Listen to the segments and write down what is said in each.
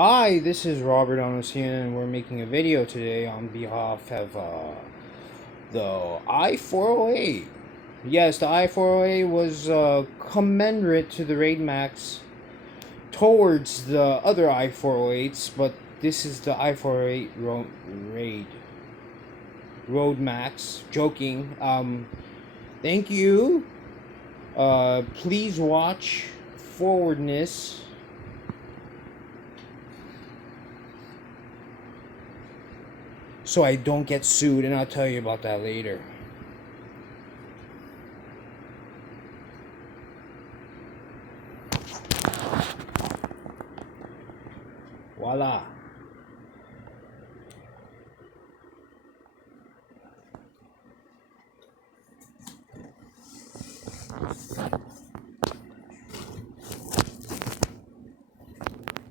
Hi, this is Robert Onosian, and we're making a video today on behalf of the i408. Yes, the i408 was commensurate to the Raidmax towards the other i408s, but this is the i408 Raidmax. Joking. Thank you. Please watch forwardness. So I don't get sued, and I'll tell you about that later. Voila.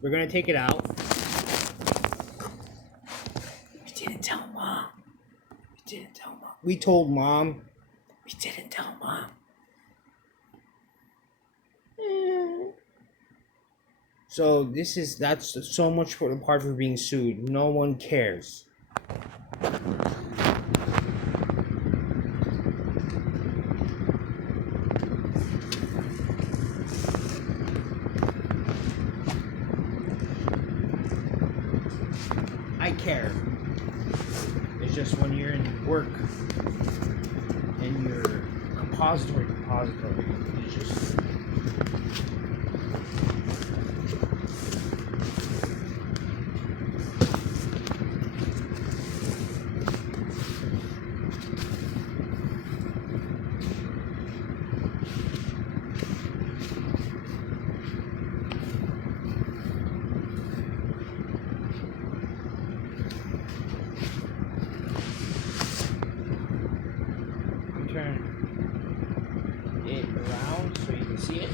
We're gonna take it out. We didn't tell Mom. We told Mom. We didn't tell Mom. So that's so much for the part for being sued. No one cares. I care. It's just when you're in work and your repository, it's just turn it around so you can see it.